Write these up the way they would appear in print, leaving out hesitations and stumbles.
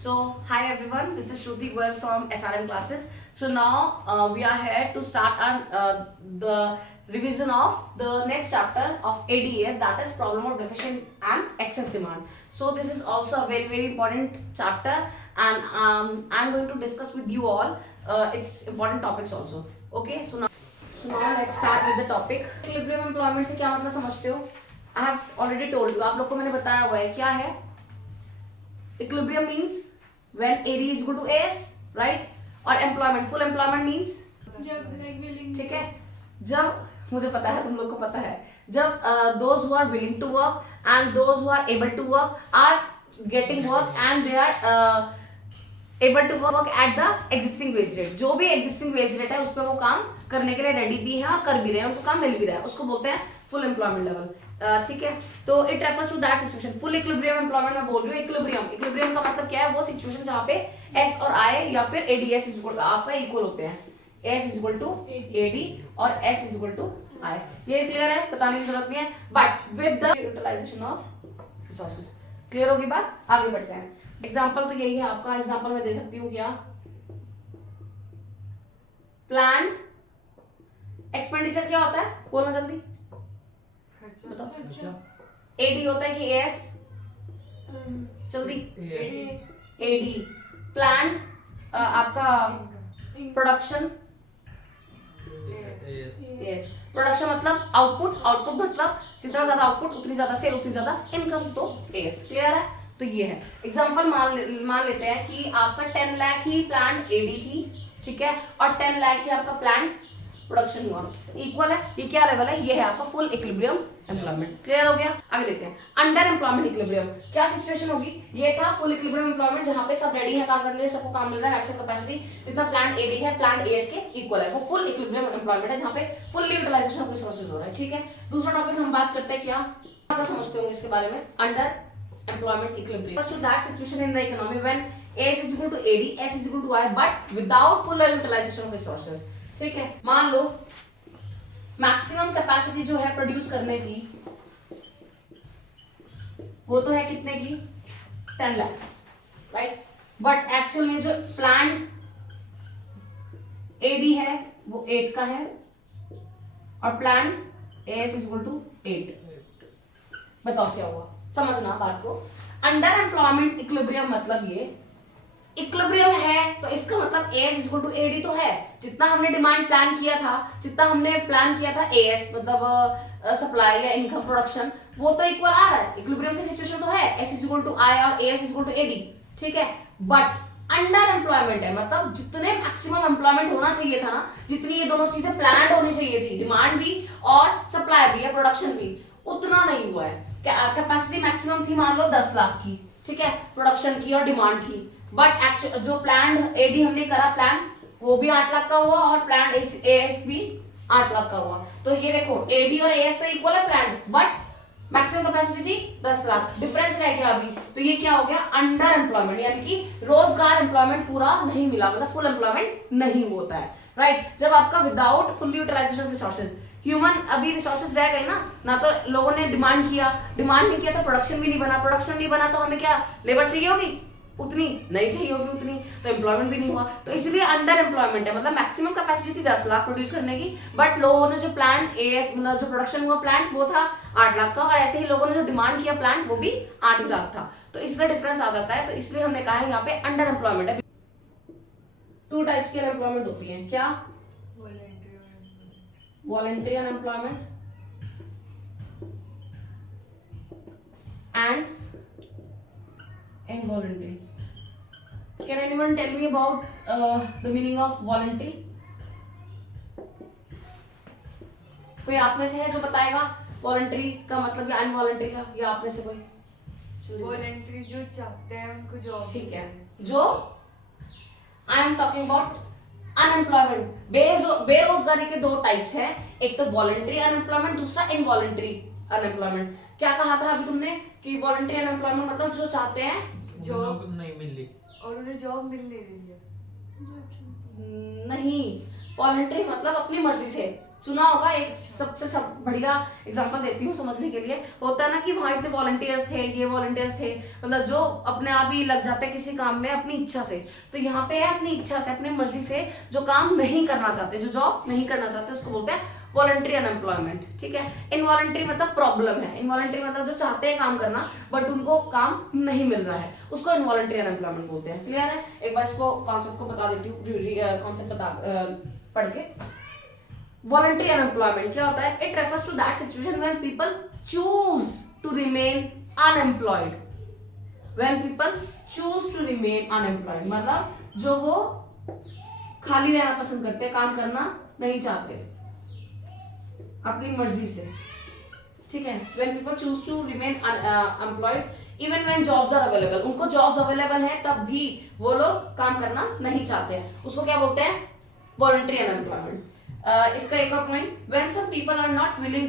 So, hi everyone, this is Shruti Goyal from SRM classes. So now we are here to start the revision of the next chapter of ADS, that is problem of deficient and excess demand. So this is also a very important chapter, and I'm going to discuss with you all its important topics also. Okay, so now let's start with the topic. Equilibrium employment से क्या मतलब समझते हो? I have already told you, आप लोग को मैंने बताया हुआ है क्या है. Equilibrium means when AD is equal to AS, right? और employment, full employment means जब like willing, ठीक है, जब मुझे पता है, तुम लोग को पता है, जब those who are willing to work and those who are able to work are getting work and they are able to work at the existing wage rate. जो भी existing wage rate है उस पर वो काम करने के लिए रेडी भी है और कर भी रहे हैं, उनको काम मिल भी रहा है, उसको बोलते हैं फुल एम्प्लॉयमेंट लेवल. ठीक है, तो it refers to that situation. Full equilibrium employment में बोल रही हूँ. इक्विलिब्रियम का मतलब क्या है? वो सिचुएशन जहाँ पे एस और आई या फिर एडीएस इज इक्वल टू आपका इक्वल होते हैं. S is equal to AD और S is equal to I. ये क्लियर है, बताने की जरूरत नहीं है. But with the utilisation of resources. Clear होगी बात? आगे बढ़ते हैं. एग्जाम्पल तो यही है आपका. एग्जाम्पल मैं दे सकती हूँ क्या? प्लान एक्सपेंडिचर क्या होता है? बोलना जल्दी बताओ. एडी होता है कि एस? जल्दी. एडी. प्लान आपका प्रोडक्शन. यस, प्रोडक्शन मतलब आउटपुट. आउटपुट मतलब जितना ज्यादा आउटपुट उतनी ज्यादा सेल, उतनी ज्यादा इनकम. तो एस. क्लियर है? तो ये है एग्जांपल. मान लेते हैं कि आपका 10 लाख ही प्लान एडी थी, ठीक है, और 10 लाख ही आपका प्लान प्रोडक्शन हुआ. इक्वल है. ये क्या लेवल है? ये है आपका फुल इक्विलिब्रियम एम्प्लॉयमेंट. क्लियर हो गया? आगे देखते हैं. अंडर एम्प्लॉयमेंट इक्विलिब्रियम क्या सिचुएशन होगी? ये था फुल इक्विलिब्रियम एम्प्लॉयमेंट जहां पे सब रेडी है काम करने के लिए, सबको काम मिल रहा है. मैक्सिमम कैपेसिटी जितना प्लांट एडी है प्लांट एएस के इक्वल है, वो फुल इक्विलिब्रियम एम्प्लॉयमेंट है जहां पे फुल्ली यूटिलाइजेशन ऑफ रिसोर्सेज हो रहा है. ठीक है. दूसरा टॉपिक हम बात करते हैं क्या मतलब समझते होंगे इसके बारे में. Underemployment equilibrium to that situation in the economy when AS is equal to AD, S is equal to I, but without full utilization of resources. ठीक है. मान लो मैक्सिमम कैपेसिटी जो है प्रोड्यूस करने की वो तो है कितने की? 10 lakhs, राइट. बट एक्चुअल में जो प्लान एडी है वो 8 का है और plan AS is equal to 8. बताओ क्या हुआ? समझना बात को. अंडर एम्प्लॉयमेंट इक्विलिब्रियम मतलब ये इक्विलिब्रियम है तो इसका मतलब AS is equal to AD तो है. जितना हमने डिमांड प्लान किया था, जितना हमने प्लान किया था एएस मतलब सप्लाई या इनकम प्रोडक्शन, वो तो इक्वल आ रहा है. इक्विलिब्रियम की सिचुएशन तो है S is equal to I और AS is equal to AD. ठीक है. बट अंडर एम्प्लॉयमेंट है मतलब जितने मैक्सिमम एम्प्लॉयमेंट होना चाहिए था ना, जितनी ये दोनों चीजें प्लान्ड होनी चाहिए थी, डिमांड भी और सप्लाई भी या प्रोडक्शन भी, उतना नहीं हुआ है. कैपेसिटी मैक्सिमम थी मान लो 10 लाख की, ठीक है, प्रोडक्शन की और डिमांड की. बट एक्चुअल जो प्लान एडी हमने करा प्लान वो भी 8 लाख का हुआ और प्लान एएस भी 8 लाख का हुआ. तो ये देखो एडी और एएस तो इक्वल है प्लान, बट मैक्सिमम कैपेसिटी थी 10 लाख. डिफरेंस रह गया अभी. तो ये क्या हो गया? अंडर एम्प्लॉयमेंट, यानी कि रोजगार एम्प्लॉयमेंट पूरा नहीं मिला, मतलब फुल एम्प्लॉयमेंट नहीं होता है, राइट. जब आपका without full utilisation of resources, human अभी रिसोर्सेज रह गए ना तो लोगों ने डिमांड नहीं किया तो प्रोडक्शन भी नहीं बना. प्रोडक्शन नहीं बना तो हमें क्या लेबर चाहिए होगी? उतनी नहीं चाहिए होगी उतनी, तो एम्प्लॉयमेंट भी नहीं हुआ. तो इसलिए अंडर एम्प्लॉयमेंट है. मतलब मैक्सिमम कैपेसिटी थी 10 लाख प्रोड्यूस करने की, बट लोगों ने जो प्लांट एएस मतलब जो प्रोडक्शन हुआ प्लांट वो था 8 लाख का, और ऐसे ही लोगों ने जो डिमांड किया प्लांट वो भी 8 लाख था. तो इसलिए डिफरेंस आ जाता है. तो इसलिए हमने कहा है यहाँ पे अंडर एम्प्लॉयमेंट है. 2 टाइप्स की अनएम्प्लॉयमेंट होती है. क्या? Voluntary unemployment and involuntary. Can anyone tell me about the meaning of voluntary? कोई आप में से है जो बताएगा वॉलंटरी का मतलब या अनवॉलंटरी का, या आप में से कोई? वॉलंटरी जो चाहते हैं उनको जॉब. ठीक है. जो I am talking about unemployment. बेरोजगारी के 2 टाइप्स हैं, एक तो वॉलंटरी अनएम्प्लॉयमेंट, दूसरा इनवॉलंटरी अनएम्प्लॉयमेंट. क्या कहा था अभी तुमने कि वॉलंटरी अनएम्प्लॉयमेंट मतलब जो चाहते हैं जॉब नहीं मिल रही और उन्हें जॉब मिल नहीं रही है. नहीं, वॉलंटरी मतलब अपनी मर्जी से, सुना होगा। एक सबसे सब बढ़िया एग्जांपल देती हूँ समझने के लिए। होता है ना कि वहां इतने वॉलंटियर्स थे, ये वॉलंटियर्स थे, मतलब जो अपने आप ही लग जाते हैं किसी काम में अपनी इच्छा से। तो यहाँ पे है अपनी इच्छा से, अपनी मर्जी से जो काम नहीं करना चाहते, जो जॉब नहीं करना चाहते, उसको बोलते हैं वॉलंटरी अनएम्प्लॉयमेंट। ठीक है। इनवॉलंटरी मतलब प्रॉब्लम है, इनवॉलंटरी मतलब जो चाहते हैं काम करना बट उनको काम नहीं मिल रहा है, उसको इनवॉलंटरी अनएम्प्लॉयमेंट बोलते हैं। क्लियर है? एक बार इसको कॉन्सेप्ट को बता देती हूँ, कॉन्सेप्ट बता पढ़ के। वॉलंटरी अनएम्प्लॉयमेंट क्या होता है? It refers to that situation when people choose to remain unemployed. When people choose to remain unemployed मतलब जो वो खाली रहना पसंद करते हैं, काम करना नहीं चाहते अपनी मर्जी से। ठीक है। When people choose to remain unemployed even when jobs are available, उनको जॉब्स अवेलेबल है तब भी वो लोग काम करना नहीं चाहते हैं, उसको क्या बोलते हैं? Voluntary unemployment. इसका एक और point, when some people are not willing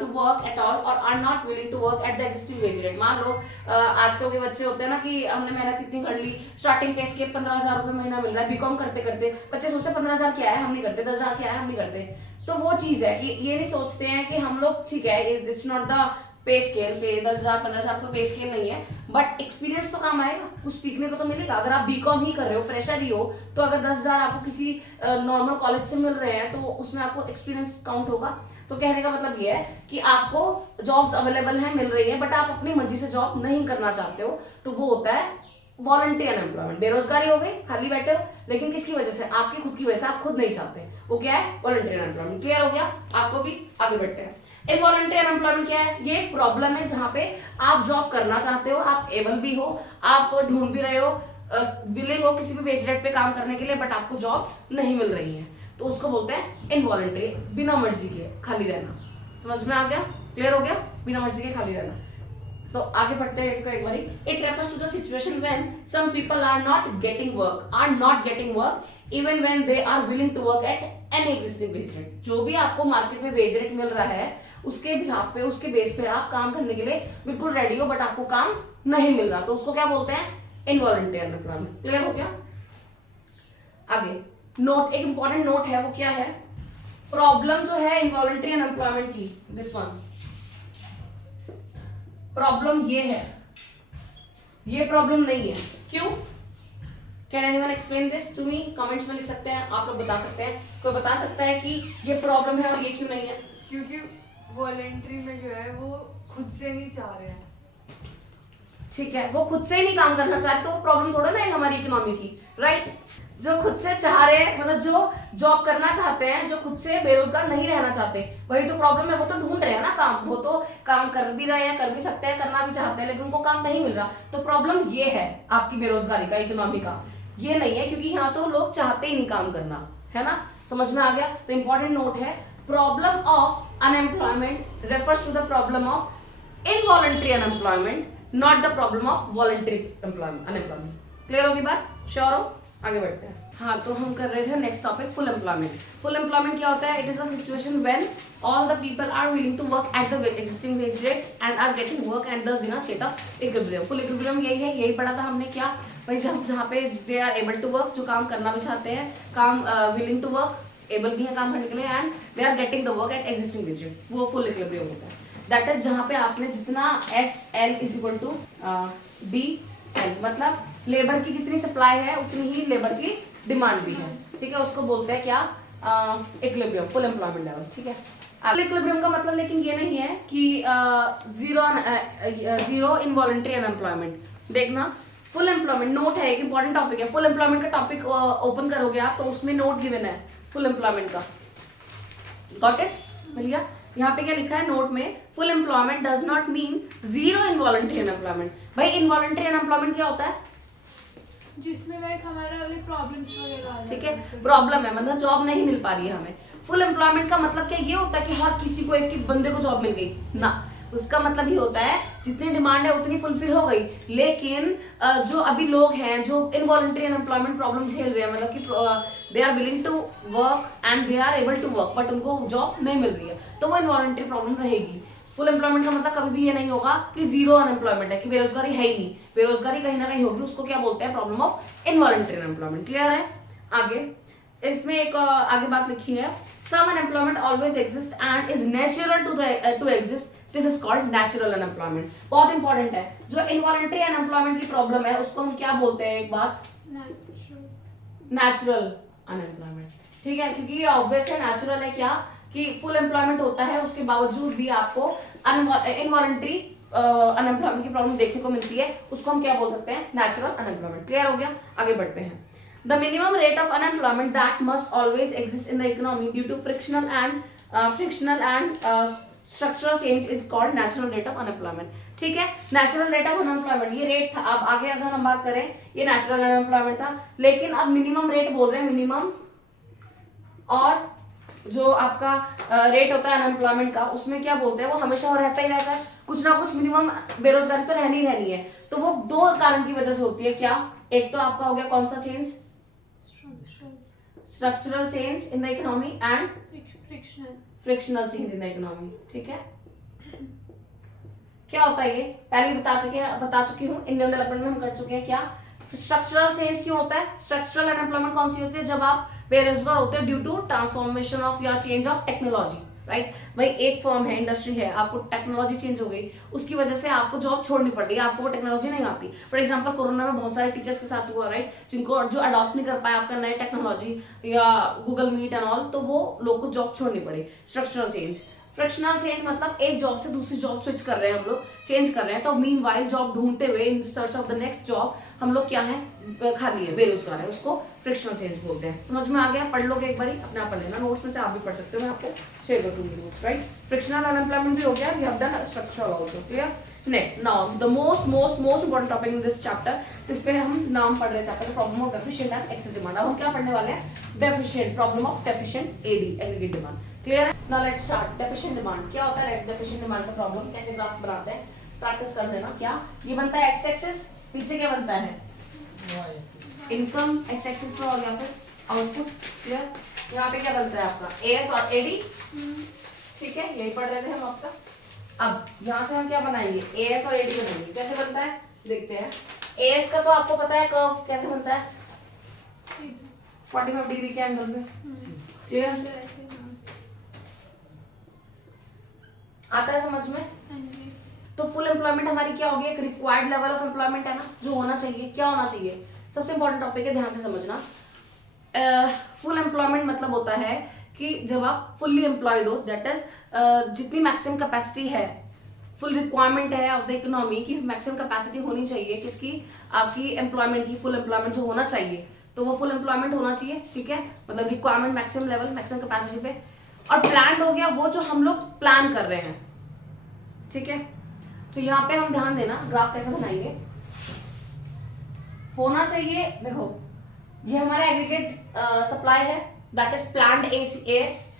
to work at all और are not willing to work at the existing wage rate. मान लो आजकल के बच्चे होते हैं ना कि हमने मेहनत इतनी कर ली, स्टार्टिंग पे स्केल 15,000 रुपए महीना मिल रहा है, बीकॉम करते करते बच्चे सोचते हैं 15,000 क्या है, हम नहीं करते, 10,000 क्या है, हम नहीं करते। तो वो चीज है कि ये नहीं सोचते हैं कि हम लोग, ठीक है, it's not the pay scale, पे 10,000 15,000 को पे स्केल नहीं है, बट एक्सपीरियंस तो काम आएगा, कुछ सीखने को तो मिलेगा। अगर आप बीकॉम ही कर रहे हो, फ्रेशर ही हो, तो अगर 10,000 आपको किसी नॉर्मल कॉलेज से मिल रहे हैं तो उसमें आपको एक्सपीरियंस काउंट होगा। तो कहने का मतलब ये है कि आपको जॉब्स अवेलेबल है, मिल रही है, बट आप अपनी मर्जी से जॉब नहीं करना चाहते हो, तो वो होता है वॉलंटरी अनएम्प्लॉयमेंट। बेरोजगारी हो गई, खाली बैठे हो, लेकिन किसकी वजह से? आपकी खुद की वजह से, आप खुद नहीं चाहते, वो क्या है? Voluntary unemployment. क्लियर हो गया आपको भी? आगे बढ़ते हैं। इनवॉलंटरी अनएम्प्लॉयमेंट क्या है? ये एक प्रॉब्लम है जहां पे आप जॉब करना चाहते हो, आप एबल भी हो, आप ढूंढ भी रहे हो, विलिंग हो किसी भी वेज रेट पे काम करने के लिए, बट आपको जॉब्स नहीं मिल रही हैं, तो उसको बोलते हैं इनवॉलंटरी, बिना मर्जी के खाली रहना। समझ में आ गया? क्लियर हो गया? बिना मर्जी के खाली रहना। तो आगे बढ़ते हैं इसका एक बारी। It refers to the situation when some people are not getting work even when they are willing to work at any existing wage rate. जो भी आपको मार्केट में वेज रेट मिल रहा है उसके बिहाफ पे, उसके बेस पे आप काम करने के लिए बिल्कुल रेडी हो, बट आपको काम नहीं मिल रहा, तो उसको क्या बोलते हैं? Involuntary unemployment. क्लियर हो गया? आगे नोट, एक इंपॉर्टेंट नोट है, वो क्या है? प्रॉब्लम जो है इनवॉलंटरी अनएम्प्लॉयमेंट की, दिस वन प्रॉब्लम ये है, ये प्रॉब्लम नहीं है। क्यों? Can anyone explain this to me? Comments में लिख सकते हैं, आप लोग बता सकते हैं। कोई बता सकता है कि ये प्रॉब्लम है और ये क्यों नहीं है? क्योंकि वॉलंटरी में जो है वो खुद से नहीं चाह रहे हैं। ठीक है, वो खुद से ही नहीं काम करना चाहते, तो वो प्रॉब्लम थोड़ा ना है हमारी इकोनॉमी की, राइट? जो खुद से चाह रहे हैं, मतलब जो जॉब करना चाहते हैं, जो खुद से बेरोजगार नहीं रहना चाहते, वही तो प्रॉब्लम है। वो तो ढूंढ रहे हैं ना काम, वो तो काम कर भी रहे हैं, कर भी सकते हैं, करना भी चाहते हैं, लेकिन उनको काम नहीं मिल रहा। तो प्रॉब्लम ये है आपकी बेरोजगारी का, इकोनॉमी का, ये नहीं है, क्योंकि यहाँ तो लोग चाहते ही नहीं काम करना, है ना? समझ में आ गया? तो इंपॉर्टेंट नोट है, problem of unemployment refers to the problem of involuntary unemployment, not the problem of voluntary unemployment. Clear होगी बात? श्योर हो? आगे बढ़ते हैं। हाँ, तो हम कर रहे थे next topic, full employment. Full employment क्या होता है? It is the situation when all the people are willing to work at the existing wage rate and are getting work and thus in a state of equilibrium. Full equilibrium यही है, यही पढ़ा था हमने। क्या भाई? जहाँ पे they are able to work, जो काम करना भी चाहते हैं, काम विलिंग टू वर्क, एबल भी है काम करने के लिए, and they are getting the work at existing wage rate, वो फुल इक्विलिब्रियम होता है। दैट इज जहाँ पे आपने जितना SL is equal to DL, मतलब लेबर की जितनी सप्लाई है उतनी ही लेबर की डिमांड भी है। ठीक है, उसको बोलते हैं क्या? Equilibrium, full employment level. ठीक है, इक्विलिब्रियम का मतलब लेकिन ये नहीं है कि जीरो इनवॉलंटरी अनएम्प्लॉयमेंट। देखना, फुल एम्प्लॉयमेंट नोट है, एक इंपॉर्टेंट टॉपिक है। फुल एम्प्लॉयमेंट का टॉपिक ओपन करोगे आप तो उसमें नोट गिवन है फुल एम्प्लॉयमेंट का। Got it? मिल गया? यहाँ पे क्या लिखा है नोट में? Full employment does not mean zero involuntary unemployment. भाई इनवॉलंटरी अनएम्प्लॉयमेंट क्या होता है? जिसमें लाइक हमारा वाले प्रॉब्लम्स वगैरह आ ठीक है, प्रॉब्लम है, मतलब जॉब नहीं मिल पा रही है हमें। फुल एम्प्लॉयमेंट का मतलब क्या ये होता है कि हर किसी को, एक बंदे को जॉब मिल गई ना? उसका मतलब ये होता है जितनी डिमांड है उतनी फुलफिल हो गई, लेकिन जो अभी लोग हैं जो इनवॉलंटरी अनएम्प्लॉयमेंट प्रॉब्लम झेल रहे हैं, मतलब कि they are willing to work and they are able to work, but उनको जॉब नहीं मिल रही है, तो वो इनवॉलंटरी प्रॉब्लम रहेगी। फुल एम्प्लॉयमेंट का मतलब कभी भी ये नहीं होगा कि जीरो अनएम्प्लॉयमेंट है, कि बेरोजगारी है ही नहीं, बेरोजगारी कहीं ना कहीं होगी, उसको क्या बोलते हैं? Problem of involuntary unemployment. Clear है? आगे इसमें एक आगे बात लिखी है, Some unemployment always exists and is natural to exist. This is called natural unemployment. बहुत इंपॉर्टेंट है. जो involuntary unemployment की प्रॉब्लम है उसको हम क्या बोलते हैं एक बार? Natural unemployment. ठीक है, क्योंकि ये ऑब्वियस है. नेचुरल है क्या कि फुल एम्प्लॉयमेंट होता है, उसके बावजूद भी आपको इनवॉलंटरी अनएम्प्लॉयमेंट की प्रॉब्लम देखने को मिलती है. उसको हम क्या बोल सकते हैं? Natural unemployment. क्लियर हो गया? आगे बढ़ते हैं. The minimum rate of unemployment that must always exist in the economy due to frictional and structural change is called natural rate of unemployment. ठीक है, natural rate of unemployment ये rate था. अब आगे अगर हम बात करें, ये natural unemployment था, लेकिन अब मिनिमम रेट बोल रहे हैं. मिनिमम और जो आपका रेट होता है अनएम्प्लॉयमेंट का, उसमें क्या बोलते हैं? वो हमेशा रहता ही रहता है. कुछ ना कुछ मिनिमम बेरोजगारी तो रहनी है. तो वो दो कारण की वजह से होती है. क्या? एक तो आपका हो गया कौन सा change? Structural change in the economy and frictional change in the economy. ठीक है, क्या होता है ये पहले बता चुकी हूँ. इंडियन डेवलपमेंट में हम कर चुके हैं. क्या स्ट्रक्चरल चेंज क्यों होता है? स्ट्रक्चरल अनएम्प्लॉयमेंट कौन सी होती है? जब आप बेरोजगार होते हैं ड्यू टू ट्रांसफॉर्मेशन ऑफ या चेंज ऑफ टेक्नोलॉजी. राइट भाई, एक फर्म है, इंडस्ट्री है, आपको टेक्नोलॉजी चेंज हो गई, उसकी वजह से आपको जॉब छोड़नी पड़ रही है, आपको वो टेक्नोलॉजी नहीं आती. फॉर एग्जांपल कोरोना में बहुत सारे टीचर्स के साथ हुआ, राइट, जिनको जो अडॉप्ट नहीं कर पाए आपका नए टेक्नोलॉजी या गूगल मीट एंड ऑल, तो वो लोग को जॉब छोड़नी पड़ी. Structural change. फ्रिक्शनल चेंज मतलब एक जॉब से दूसरी जॉब स्विच कर रहे हैं, हम लोग चेंज कर रहे हैं. तो मीन वाइल जॉब ढूंढते हुए in search of the next job हम लोग क्या है? खाली है, बेरोजगार है. उसको फ्रिक्शनल चेंज बोलते हैं. समझ में आ गया? पढ़ लोगे एक बारी, अपने आप पढ़ लेना. नोट्स में से आप भी पढ़ सकते हो, मैं आपको शेयर कर दूंगी नोट्स. राइट, फ्रिक्शनल अनएम्प्लॉयमेंट भी हो गया. We have done structural also. Clear? Next, now the most important topic in this chapter, जिस पे हम नाम पढ़ रहे हैं chapter, problem of deficient and excess demand. अब हम क्या पढ़ने वाले हैं? Deficient, problem of deficient AD, aggregate demand. Clear है? Now let's start. Deficient demand क्या होता है? डेफिशिएंट डिमांड का प्रॉब्लम कैसे ग्राफ बनाते हैं, प्रैक्टिस कर लेना. क्या ये बनता है? X axis. पीछे क्या बनता है? इनकम. एक्स एक्सिस पर और या फिर आउटपुट. क्लियर? यहाँ पे क्या बनता है आपका? एएस और एडी. ठीक है, यही पढ़ रहे थे हम अब तक. अब यहाँ से हम क्या बनाएंगे? एएस और एडी बनाएंगे. कैसे बनता है देखते हैं. एएस का तो आपको पता है कर्व कैसे बनता है? 45 डिग्री के एंगल में. क्लियर? आता है समझ में? तो फुल एम्प्लॉयमेंट हमारी क्या होगी? एक रिक्वायर्ड लेवल ऑफ एम्प्लॉयमेंट है ना, जो होना चाहिए. क्या होना चाहिए? सबसे इंपॉर्टेंट टॉपिक है, ध्यान से समझना. फुल एम्प्लॉयमेंट मतलब होता है कि जब आप फुल्ली एम्प्लॉयड हो, दैट इज जितनी मैक्सिमम कैपेसिटी है, फुल रिक्वायरमेंट है ऑफ द इकोनॉमी की मैक्सिमम कैपेसिटी होनी चाहिए. किसकी? आपकी एम्प्लॉयमेंट की. फुल एम्प्लॉयमेंट जो होना चाहिए, तो वो फुल एम्प्लॉयमेंट होना चाहिए. ठीक है, मतलब requirement maximum level, maximum capacity पे. और प्लान हो गया वो जो हम लोग प्लान कर रहे हैं. ठीक है, तो यहाँ पे हम ध्यान देना, ग्राफ कैसे बनाएंगे. होना चाहिए, देखो ये हमारा एग्रीगेट सप्लाई है, दैट इज प्लान्ड एस,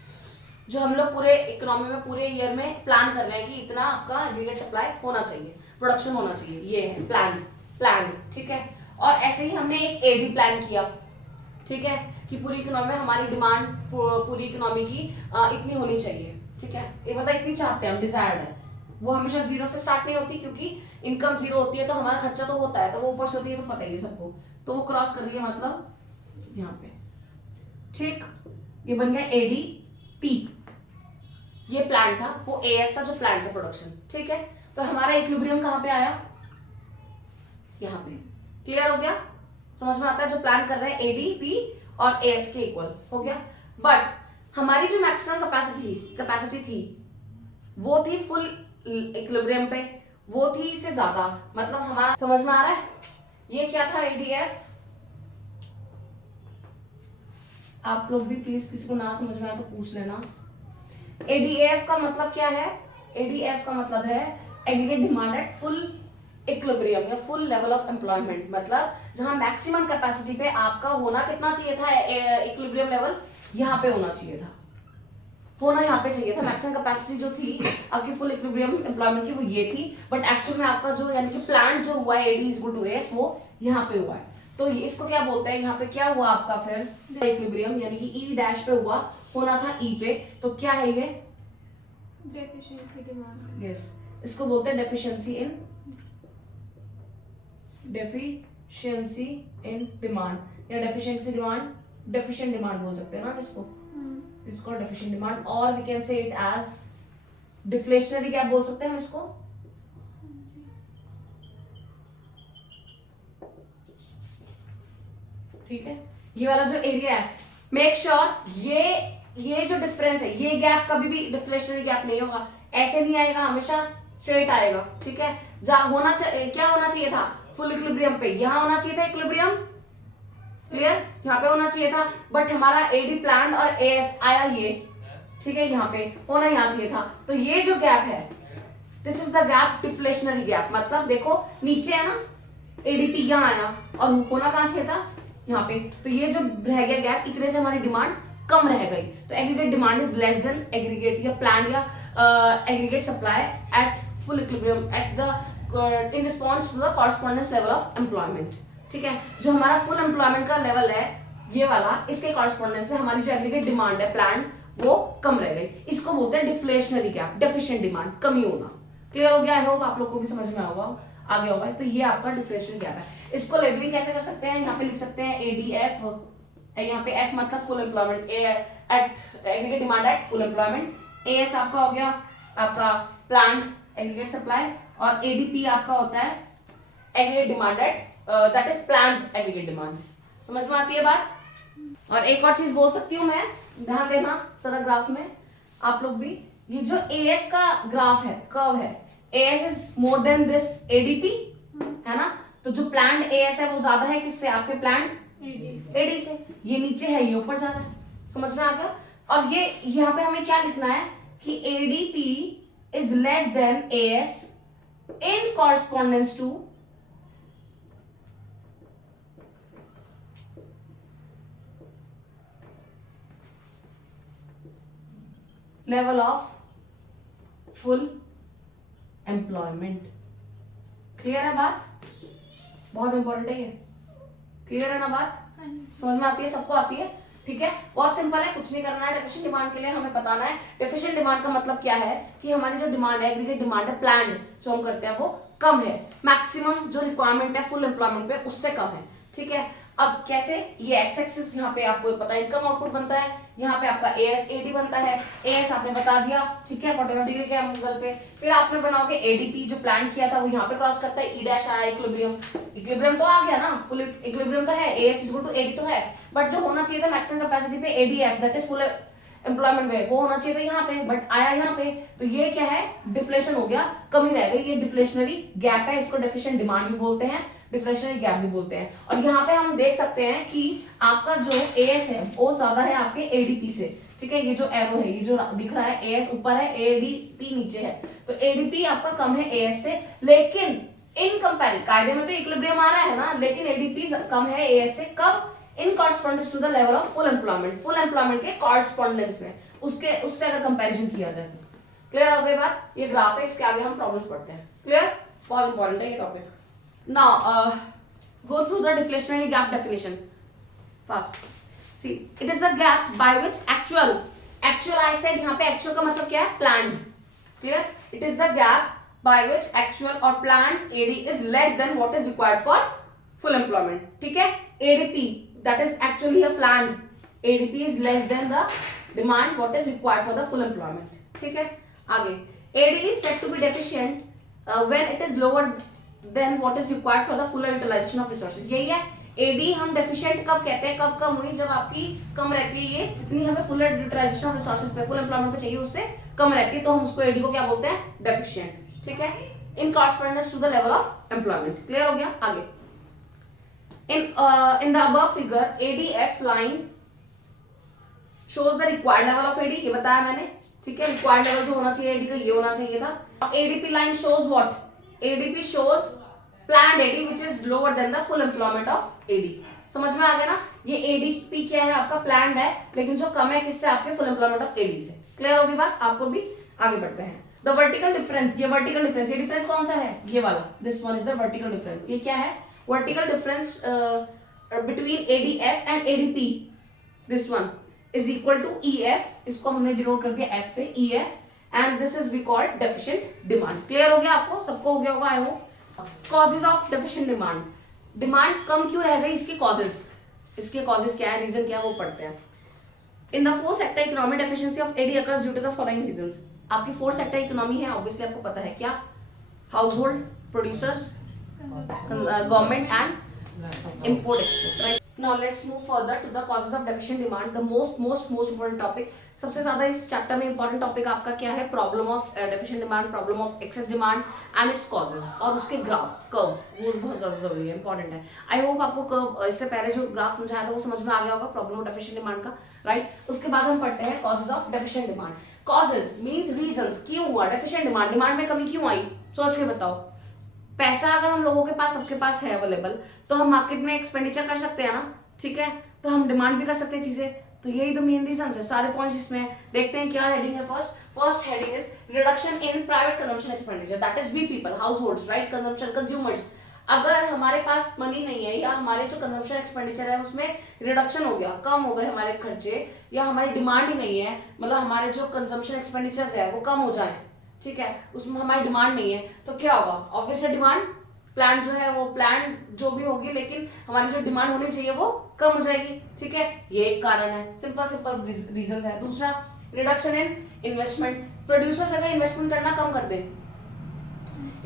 जो हम लोग पूरे इकोनॉमी में पूरे ईयर में प्लान कर रहे हैं कि इतना आपका एग्रीगेट सप्लाई होना चाहिए, प्रोडक्शन होना चाहिए. ये है प्लान. ठीक है, और ऐसे ही हमने एक एडी प्लान किया. ठीक है, कि पूरी इकोनॉमी में हमारी डिमांड पूरी इकोनॉमी की इतनी होनी चाहिए. ठीक है, ये मतलब इतनी चाहते हैं हम, डिजायर्ड है. वो हमेशा जीरो से स्टार्ट नहीं होती, क्योंकि इनकम जीरो होती है तो हमारा खर्चा तो होता है, तो वो ऊपर से होती है, तो पता ही है सबको. तो वो क्रॉस कर रही है मतलब यहाँ पे. ठीक, ये बन गया एडीपी. ये प्लान था, वो एएस था जो प्लान था प्रोडक्शन. ठीक है, तो हमारा इक्विलिब्रियम कहाँ पे आया? यहाँ पे. क्लियर हो गया? समझ में आता है? जो प्लान कर रहे हैं एडीपी और एएस के इक्वल हो गया. बट हमारी जो मैक्सिमम कैपेसिटी थी वो थी फुल इक्विलिब्रियम पे, वो थी इससे ज्यादा. मतलब हमारा, समझ में आ रहा है? ये क्या था? एडीएफ. आप लोग भी प्लीज, किसी को ना समझ में आए तो पूछ लेना. एडीएफ का मतलब क्या है? एडीएफ का मतलब है aggregate demand at full equilibrium या फुल लेवल ऑफ एम्प्लॉयमेंट. मतलब जहां मैक्सिमम कैपेसिटी पे आपका होना कितना चाहिए था? इक्विलिब्रियम लेवल यहाँ पे होना चाहिए था. होना यहाँ पे चाहिए था. मैक्सिमम कैपेसिटी जो थी आपकी फुल इक्विलिब्रियम एम्प्लॉयमेंट की, वो ये थी. बट एक्चुअल में आपका जो यानी कि प्लान जो हुआ है AD is equal to S, वो यहाँ पे हुआ है. तो ये इसको क्या बोलते हैं? यहाँ पे क्या हुआ आपका फिर? इक्विलिब्रियम यानी कि ई डैश पे हुआ, होना था ई पे. तो क्या है ये? Deficiency demand. यस, इसको बोलते हैं डेफिशिएंसी इन डिमांड या डेफिशिएंट डिमांड बोल सकते हैं ना इसको. इज कॉल्ड डेफिशिएंट डिमांड, और we can say it as deflationary gap बोल सकते हैं हम इसको। ठीक है, ये वाला जो एरिया है, मेक श्योर ये जो डिफरेंस है, ये गैप कभी भी डिफ्लेशनरी गैप नहीं होगा, ऐसे नहीं आएगा, हमेशा स्ट्रेट आएगा। ठीक है, जहां होना चाहिए, क्या होना चाहिए था, फुल इक्विलिब्रियम पे, यहां होना चाहिए था इक्विलिब्रियम, क्लियर, यहाँ पे होना चाहिए था, बट हमारा एडी प्लान और एएस आया ये, ठीक है, यहाँ पे होना यहाँ चाहिए था। तो ये जो गैप है, this is the gap deflationary gap, मतलब देखो नीचे है ना एडीपी, यहाँ आया और होना कहाँ चाहिए था, यहाँ पे। तो ये जो रह गया गैप, इतने से हमारी डिमांड कम रह गई। तो aggregate demand is less than aggregate या प्लान या aggregate supply at full equilibrium at the in response to the correspondence level of employment. ठीक है, जो हमारा फुल एम्प्लॉयमेंट का लेवल है ये वाला, इसके कॉरस्पॉन्डेंस में हमारी जो एग्रीगेट डिमांड है प्लान वो कम रह गई। इसको बोलते हैं डिफ्लेशनरी गैप, डेफिशिएंट डिमांड, कमी होना। क्लियर हो गया? आई होप आप लोग को भी समझ में होगा, आ गया होगा। तो ये आपका डिफ्लेशनरी गैप है। इसको लेबलिंग कैसे कर सकते हैं, यहाँ पे लिख सकते हैं एडीएफ, यहाँ पे एफ मतलब full employment, at aggregate demand at full employment, AS आपका हो गया आपका प्लान एग्रीगेट सप्लाई, और एडीपी आपका होता है aggregate demand at that is plan aggregate demand. समझ में आती है बात? और एक और चीज बोल सकती हूँ मैं, ध्यान देना जरा ग्राफ में आप लोग भी, ये जो एएस का ग्राफ है, कर्व है, as is more than this ADP, है ना। तो जो प्लान एएस है वो ज्यादा है किससे, आपके प्लान एडी से। ये नीचे है, ये ऊपर जा रहा है। समझ में आ गया? और ये यहाँ पे हमें क्या लिखना है कि ADP is less than AS in correspondence to level of full employment. Clear है बात? बहुत इंपॉर्टेंट है ये। क्लियर है ना बात? समझ में आती है? सबको आती है? ठीक है, बहुत सिंपल है, कुछ नहीं करना है। डेफिशिएंट डिमांड के लिए हमें बताना है डेफिशिएंट डिमांड का मतलब क्या है, कि हमारी जो डिमांड है, एग्रीगेट डिमांड है, प्लान जो हम करते हैं वो कम है, मैक्सिमम जो रिक्वायरमेंट है फुल एम्प्लॉयमेंट पे उससे कम है। ठीक है, अब कैसे, ये एक्स एक्सिस यहाँ पे आपको पता है इनकम आउटपुट बनता है, यहाँ पे आपका एएस एडी बनता है, एएस आपने बता दिया, ठीक है, 45 डिग्री के एंगल पे। फिर आपने बनाओगे एडीपी, जो प्लान किया था वो यहाँ पे क्रॉस करता है, ई डैश आया, इक्विलिब्रियम, इक्विलिब्रियम तो आ गया ना, फुल इक्विलिब्रियम तो है, एएस इक्वल टू एडी तो है, बट जो होना चाहिए था मैक्सिमम कैपेसिटी पे ADF that is full employment में, वो होना चाहिए था यहाँ पे, बट आया यहाँ पे। तो ये क्या है, डिफ्लेशन हो गया, कमी रह गई, ये डिफ्लेशनरी गैप है, इसको डेफिशिएंट डिमांड भी बोलते हैं, डिफ्लेशनरी गैप भी बोलते हैं। और यहाँ पे हम देख सकते हैं कि आपका जो एएस है वो ज्यादा है आपके एडीपी से। ठीक है, ये जो एरो है, ये जो दिख रहा है, एएस ऊपर है, एडीपी नीचे है, तो एडीपी आपका कम है एएस से, लेकिन इन कंपेरिजन, कायदे में तो इक्विलिब्रियम आ रहा है ना, लेकिन एडीपी कम है एएस से, कब, in correspondence to the level of full employment, full employment के कॉरस्पॉन्डेंस में, उससे अगर कंपैरिजन किया जाए तो। क्लियर हो गई बात? ये ग्राफ है, इसके आगे हम प्रॉब्लम्स पढ़ते हैं। क्लियर? बहुत इंपॉर्टेंट है ये topic. Now go through the deflationary gap definition fast. See, it is the gap by which actual I said, यहाँ पे actual का मतलब क्या है, planned. Clear? It is the gap by which actual or planned AD is less than what is required for full employment. ठीक है, ADP that is actually a planned ADP is less than the demand what is required for the full employment. ठीक है, आगे AD is said to be deficient when it is lower then what is required for the full utilization of resources. यही है, AD हम deficient कब कहते हैं, कब कम हुई, जब आपकी कम रहती है, ये जितनी हमें फुल यूटिलाइजेशन ऑफ रिसोर्सेज पे, फुल एम्प्लॉयमेंट पे चाहिए उससे कम रहती है, तो हम उसको एडी को क्या बोलते हैं, डेफिशिएंट। ठीक है, in correspondence to the level of employment. Clear हो गया? आगे in the above figure ADF line shows the required level of AD, ये बताया मैंने। ठीक है, रिक्वायर्ड लेवल जो होना चाहिए एडी का ये होना चाहिए था। ADP line shows what, ADP shows planned AD which is lower than the full employment of AD। समझ में आ गया ना? ये ADP क्या है आपका, planned है, लेकिन जो कम है किससे, आपके full employment of AD से। क्लियर होगी बात? आपको भी आगे बढ़ते हैं। The vertical difference, ये वर्टिकल डिफरेंस, ये डिफरेंस कौन सा है, ये वाला, this one is the vertical difference. ये क्या है, vertical difference between ADF and ADP, this one is equal to EF, इसको हमने डिनोट कर दिया F से, EF, and this is we called deficient demand. Clear हो गया आपको, सबको हो गया होगा I hope. Causes of deficient demand, demand कम क्यों रह गई, इसके कॉजेज, इसके कॉजेज क्या है, रीजन क्या है, वो पढ़ते हैं। In the fourth sector economy deficiency of AD occurs due to the following reasons. आपकी फोर्थ सेक्टर इकोनॉमी है, ऑब्वियसली आपको पता है क्या, household, producers, government and import export, right. Now let's move further to the causes of deficient demand, the most important topic. सबसे ज्यादा इस chapter में इंपॉर्टेंट टॉपिक आपका क्या है, problem of deficient demand, problem of excess demand and it's causes, और उसके graphs, curves, वो बहुत ज्यादा जरूरी है, इंपॉर्टेंट है। आई होप आपको कर्व इससे पहले जो ग्राफ समझाया था वो समझ में आ गया होगा, प्रॉब्लम ऑफ डेफिशिएंट डिमांड का, राइट। उसके बाद हम पढ़ते हैं causes of deficient demand. Causes means reasons, क्यों हुआ डेफिशिएंट डिमांड, डिमांड में कमी क्यों आई, सोच के बताओ। पैसा अगर हम लोगों के पास, सबके पास है अवेलेबल, तो हम मार्केट में एक्सपेंडिचर कर सकते हैं ना, ठीक है, तो हम डिमांड भी कर सकते हैं चीजें, तो यही तो मेन रीजन है। सारे पॉइंट्स इसमें देखते हैं क्या हेडिंग है। First heading is reduction in private consumption expenditure, that is we people, households, right, consumption, consumers. अगर हमारे पास मनी नहीं है या हमारे जो कंजम्पशन एक्सपेंडिचर है उसमें रिडक्शन हो गया, कम हो गए हमारे खर्चे, या हमारी डिमांड ही नहीं है, मतलब हमारे जो कंजम्पशन एक्सपेंडिचर्स है वो कम हो जाए, ठीक है, उसमें हमारी डिमांड नहीं है, तो क्या होगा, ऑब्वियसली डिमांड प्लान जो है वो प्लान जो भी होगी, लेकिन हमारी जो डिमांड होनी चाहिए वो कम हो जाएगी, ठीक है, ये एक कारण है, सिंपल रीजंस है। दूसरा, रिडक्शन इन इन्वेस्टमेंट, प्रोड्यूसर्स अगर इन्वेस्टमेंट करना कम कर दें,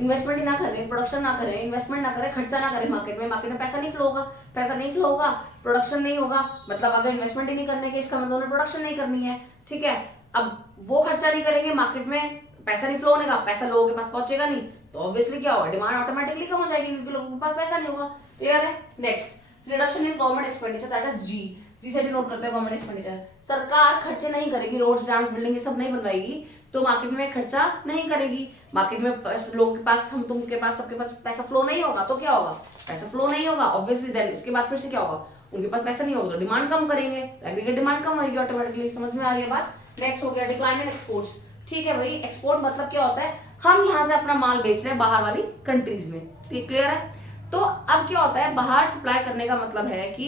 इन्वेस्टमेंट ही ना करें, प्रोडक्शन ना करें, इन्वेस्टमेंट ना करें, खर्चा ना करें मार्केट में पैसा नहीं फ्लो होगा, पैसा नहीं फ्लो होगा, प्रोडक्शन नहीं होगा, मतलब अगर इन्वेस्टमेंट ही नहीं करने के इसका मतलब प्रोडक्शन नहीं करनी है, ठीक है। अब वो खर्चा नहीं करेंगे, मार्केट में पैसा नहीं फ्लो होने का, पैसा लोगों के पास पहुंचेगा नहीं, तो ऑब्वियसली क्या होगा, डिमांड ऑटोमेटिकली कम हो जाएगी क्योंकि लोगों के पास पैसा नहीं होगा, क्लियर है। Next, reduction in government expenditure, that is G से डिनोट करते हैं गवर्नमेंट एक्सपेंडिचर। सरकार खर्चे नहीं करेगी, रोड्स, डैम्स, बिल्डिंग ये सब नहीं बनवाएगी, तो मार्केट में खर्चा नहीं करेगी, मार्केट में लोगों के पास, हम तुम के पास, सबके पास पैसा फ्लो नहीं होगा, तो क्या होगा, पैसा फ्लो नहीं होगा, ऑब्वियसली देन उसके बाद फिर से क्या होगा, उनके पास पैसा नहीं होगा तो डिमांड कम करेंगे, एग्रीगेट डिमांड कम होगी ऑटोमेटिकली, समझ में आ गई बात। नेक्स्ट हो गया डिक्लाइन इन एक्सपोर्ट्स, ठीक है भाई, एक्सपोर्ट मतलब क्या होता है, हम यहाँ से अपना माल बेच रहे हैं बाहर वाली कंट्रीज में, क्लियर है। तो अब क्या होता है, बाहर सप्लाई करने का मतलब है कि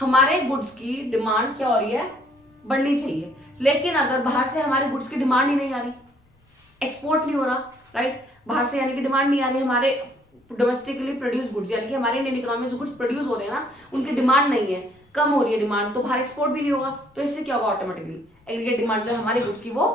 हमारे गुड्स की डिमांड क्या हो रही है, बढ़नी चाहिए, लेकिन अगर बाहर से हमारे गुड्स की डिमांड ही नहीं आ रही, एक्सपोर्ट नहीं हो रहा, राइट, बाहर से यानी कि डिमांड नहीं आ रही, हमारे डोमेस्टिकली प्रोड्यूस गुड्स यानी कि हमारे इंडियन इकोनॉमी में जो गुड्स प्रोड्यूस हो रहे हैं ना, उनकी डिमांड नहीं है, कम हो रही है डिमांड, तो बाहर एक्सपोर्ट भी नहीं होगा, तो इससे क्या होगा, ऑटोमेटिकली एग्रीगेट डिमांड जो है हमारे गुड्स की वो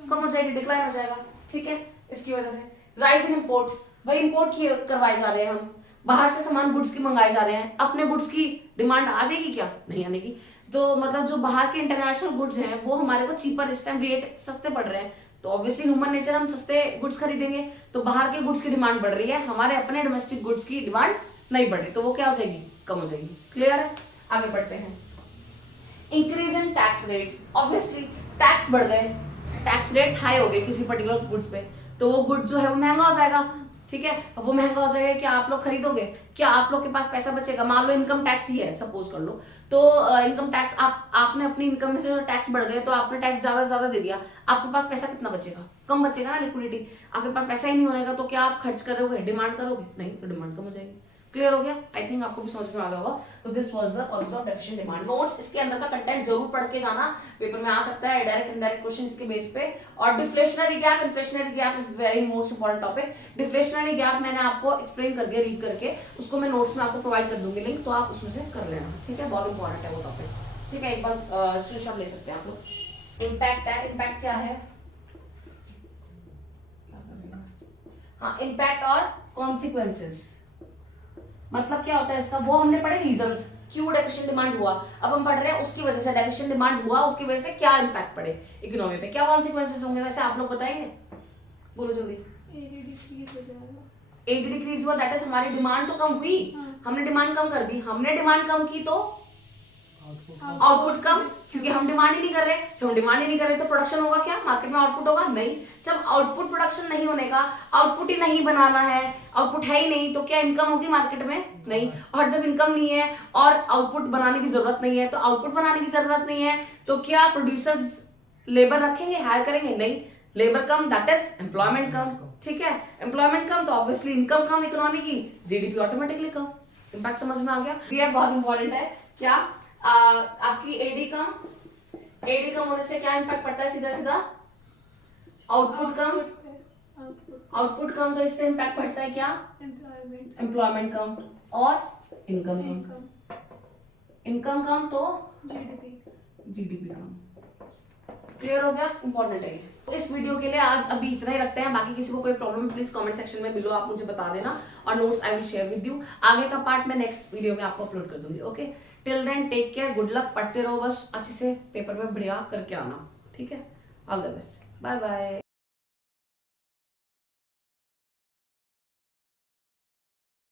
कम हो जाएगी, डिक्लाइन हो जाएगा, ठीक है। इसकी वजह से राइज इन इम्पोर्ट, भाई इम्पोर्ट करवाए जा रहे हैं हम, बाहर से सामान गुड्स की मंगाए जा रहे हैं, अपने गुड्स की डिमांड आ जाएगी क्या, नहीं आने की, तो मतलब जो बाहर के इंटरनेशनल गुड्स हैं वो हमारे को चीपर, इस टाइम रेट सस्ते पड़ रहे हैं, तो ऑब्वियसली ह्यूमन नेचर, हम सस्ते गुड्स खरीदेंगे, तो बाहर के गुड्स की डिमांड बढ़ रही है, हमारे अपने डोमेस्टिक गुड्स की डिमांड नहीं बढ़ रही, तो वो क्या हो जाएगी, कम हो जाएगी, क्लियर है। आगे बढ़ते हैं, increase in tax rates, obviously tax बढ़ गए, टैक्स रेट्स हाई हो गए किसी पर्टिकुलर गुड्स पे, तो वो गुड जो है वो महंगा हो जाएगा, ठीक है, अब वो महंगा हो जाएगा, क्या आप लोग खरीदोगे, क्या आप लोग के पास पैसा बचेगा, मान लो इनकम टैक्स ही है, सपोज कर लो, तो इनकम टैक्स आपने अपनी इनकम में से टैक्स बढ़ गए, तो आपने टैक्स ज्यादा दे दिया, आपके पास पैसा कितना बचेगा, कम बचेगा ना, लिक्विडिटी, आपके पास पैसा ही नहीं होगा, तो क्या आप खर्च करोगे, डिमांड करोगे, नहीं, तो डिमांड कम हो जाएगी, क्लियर हो गया, आई थिंक आपको भी समझ में आ गया होगा। तो this was the causes of deficient demand. Notes इसके अंदर का कंटेंट जरूर पढ़ के जाना, पेपर में आ सकता है डायरेक्ट इनडायरेक्ट क्वेश्चन इसके बेस पे। और deflationary gap, inflationary gap is very most important topic. Deflationary gap मैंने आपको एक्सप्लेन कर दिया रीड करके, उसको मैं नोट्स में आपको प्रोवाइड कर दूंगी लिंक, तो आप उसमें से कर लेना, ठीक है, बहुत इंपॉर्टेंट है वो टॉपिक, ठीक है, एक बार स्क्रीनशॉट ले सकते हैं आप लोग। इम्पैक्ट है, इम्पैक्ट क्या है, हाँ, इम्पैक्ट और कॉन्सिक्वेंसेस, मतलब क्या होता है इसका, वो हमने पढ़े रीजंस, क्यों डेफिशिएंट डिमांड हुआ, अब हम पढ़ रहे हैं उसकी वजह से डेफिशिएंट डिमांड हुआ, उसकी वजह से क्या इंपैक्ट पड़े इकोनॉमी पे, क्या कॉन्सिक्वेंसेस होंगे, वैसे आप लोग बताएंगे, बोलो जल्दी। एडी डिक्रीज हुआ, दैट इज हमारी डिमांड तो कम हुई, हमने डिमांड कम कर दी, हमने डिमांड कम की तो आउटपुट कम, क्योंकि हम डिमांड ही नहीं कर रहे, जब हम डिमांड ही नहीं कर रहे तो प्रोडक्शन होगा क्या, मार्केट में आउटपुट होगा नहीं, जब आउटपुट प्रोडक्शन नहीं होने का, आउटपुट ही नहीं बनाना है, आउटपुट है ही नहीं, तो क्या इनकम होगी मार्केट में, नहीं, और जब इनकम नहीं है और आउटपुट बनाने की जरूरत नहीं है, तो आउटपुट बनाने की जरूरत नहीं है, तो क्या प्रोड्यूसर्स लेबर रखेंगे, हायर करेंगे, नहीं, लेबर कम, दैट इज एम्प्लॉयमेंट कम, ठीक है, एम्प्लॉयमेंट कम तो ऑब्वियसली इनकम कम इकोनॉमी की, जीडीपी ऑटोमेटिकली कम, इंपैक्ट समझ में आ गया, ये बहुत इंपॉर्टेंट है, क्या आपकी एडी कम होने से क्या इम्पैक्ट पड़ता है, सीधा सीधा आउटपुट कम, तो इससे इम्पैक्ट पड़ता है क्या, एम्प्लॉयमेंट कम और इनकम कम तो जीडीपी कम, क्लियर हो गया? इंपॉर्टेंट है ये। इस वीडियो के लिए आज अभी इतना ही रखते हैं। बाकी किसी को कोई प्रॉब्लम प्लीज कमेंट सेक्शन में बिलो आप मुझे बता देना, और notes I will share with you. आगे का पार्ट मैं नेक्स्ट वीडियो में आपको अपलोड कर दूंगी। Okay, till then take care, good luck, पढ़ते रहो, बस अच्छे से पेपर में बढ़िया करके आना, ठीक है? All the best, bye bye.